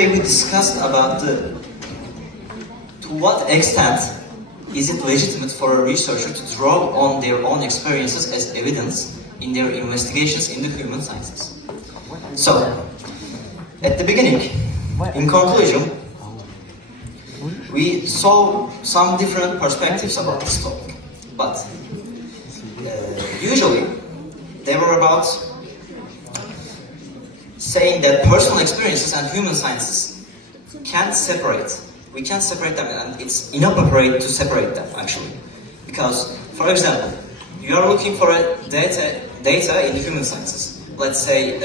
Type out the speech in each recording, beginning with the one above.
We discussed about to what extent is it legitimate for a researcher to draw on their own experiences as evidence in their investigations in the human sciences. So, at the beginning, in conclusion, we saw some different perspectives about this topic, but usually they were about saying that personal experiences and human sciences can't separate. We can't separate them, and it's inappropriate to separate them, actually. Because, for example, you are looking for a data in the human sciences. Let's say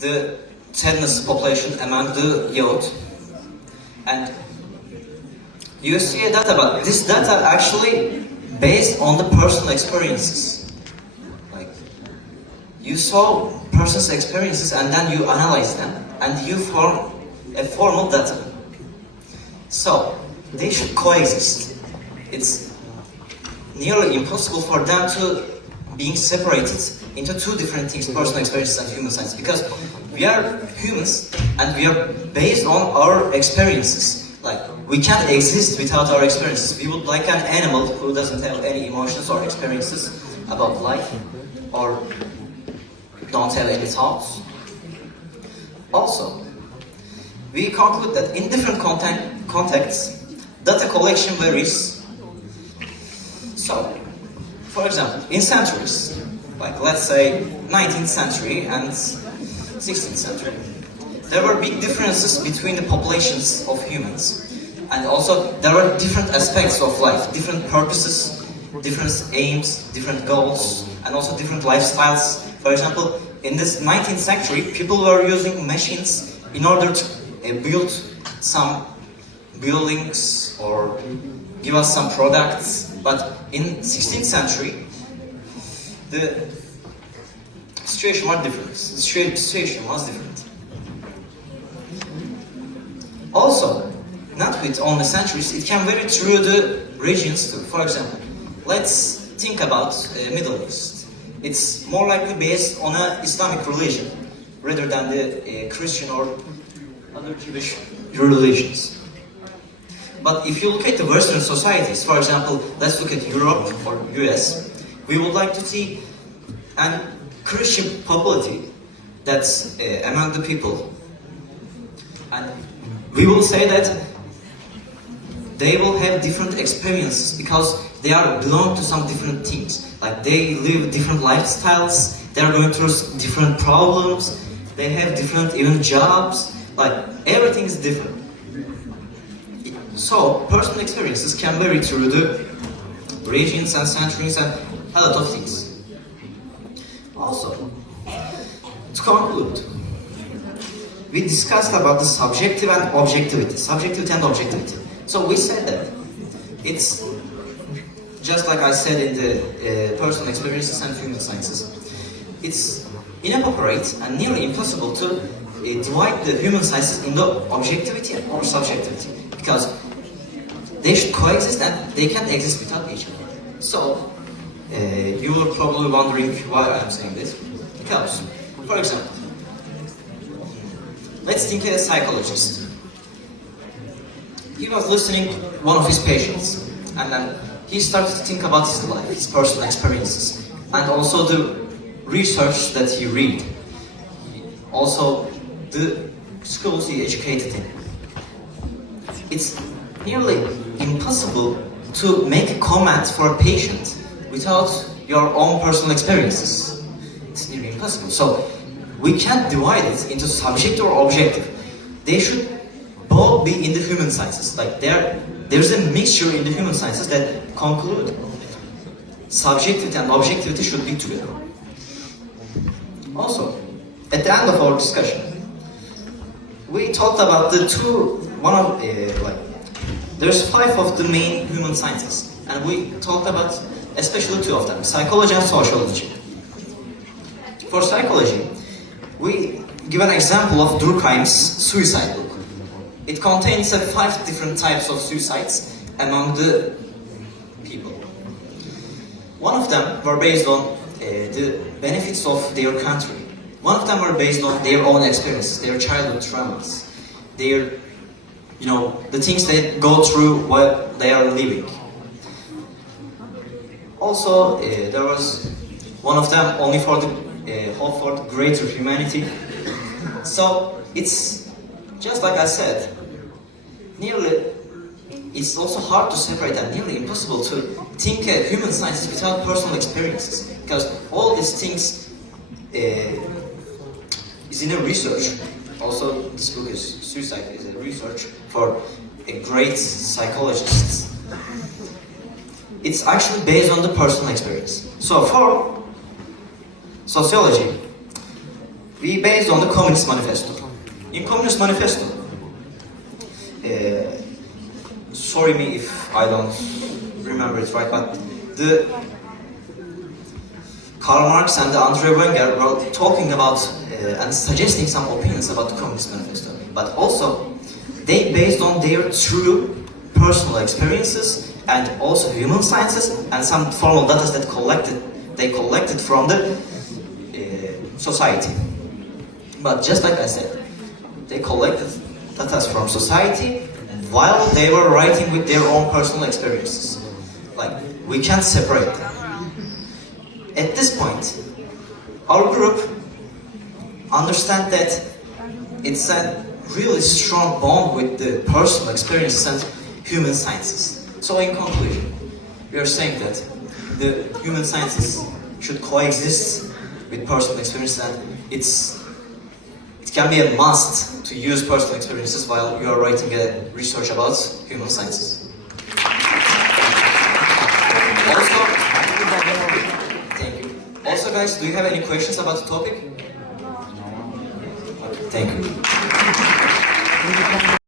the tetanus population among the youth, and you see a data, but this data actually based on the personal experiences. Like, you saw person's experiences and then you analyze them and you form a formal data. So, they should coexist. It's nearly impossible for them to being separated into two different things, personal experiences and human science, because we are humans and we are based on our experiences. Like, we can't exist without our experiences. We would like an animal who doesn't have any emotions or experiences about life, or don't have any thoughts. Also, we conclude that in different contexts, data collection varies. So, for example, in centuries, like let's say 19th century and 16th century, there were big differences between the populations of humans. And also, there were different aspects of life, different purposes, different aims, different goals, and also different lifestyles. For example, in this 19th century, people were using machines in order to build some buildings or give us some products. But in 16th century, the situation was different. Also, not with only centuries, it can vary through the regions too. For example, let's think about Middle East. It's more likely based on an Islamic religion rather than the Christian or other Jewish religions. But if you look at the Western societies, for example, let's look at Europe or US, we would like to see a Christian popularity that's among the people. And we will say that they will have different experiences because they belong to some different teams. Like, they live different lifestyles, they are going through different problems, they have different even jobs, like everything is different. So, personal experiences can vary through the regions and centuries and a lot of things. Also, to conclude, we discussed about the subjective and objectivity. So we said that it's just like I said in the personal experiences and human sciences. It's inappropriate and nearly impossible to divide the human sciences into objectivity or subjectivity, because they should coexist and they can't exist without each other. So, you were probably wondering why I'm saying this. Because, for example, let's think of a psychologist. He was listening to one of his patients, and then he started to think about his life, his personal experiences, and also the research that he read, also the schools he educated in. It's nearly impossible to make a comment for a patient without your own personal experiences. It's nearly impossible. So we can't divide it into subjective or objective. They should both be in the human sciences. Like, there's a mixture in the human sciences that conclude subjectivity and objectivity should be together. Also, at the end of our discussion, we talked about there's 5 of the main human sciences, and we talked about especially 2 of them, psychology and sociology. For psychology, we give an example of Durkheim's suicide book. It contains 5 different types of suicides among the people. One of them were based on the benefits of their country. One of them are based on their own experiences, their childhood traumas, their, the things they go through while they are living. Also, there was one of them only for the hope for the greater humanity. So it's just like I said, it's also hard to separate and nearly impossible to think human sciences without personal experiences, because all these things is in a research. Also, this book is Suicide is a research for a great psychologist. It's actually based on the personal experience. So for sociology, we based on the Communist Manifesto. In Communist Manifesto, sorry me if I don't remember it right, but the Karl Marx and Andre Wenger were talking about and suggesting some opinions about the Communist Manifesto. But also, they based on their true personal experiences and also human sciences and some formal data that they collected from the society. But just like I said, they collected data from society while they were writing with their own personal experiences. Like, we can't separate them. At this point, our group understand that it's a really strong bond with the personal experiences and human sciences. So in conclusion, we are saying that the human sciences should coexist with personal experiences, and it can be a must to use personal experiences while you are writing a research about human sciences. Also, thank you. Also guys, do you have any questions about the topic? Okay, thank you.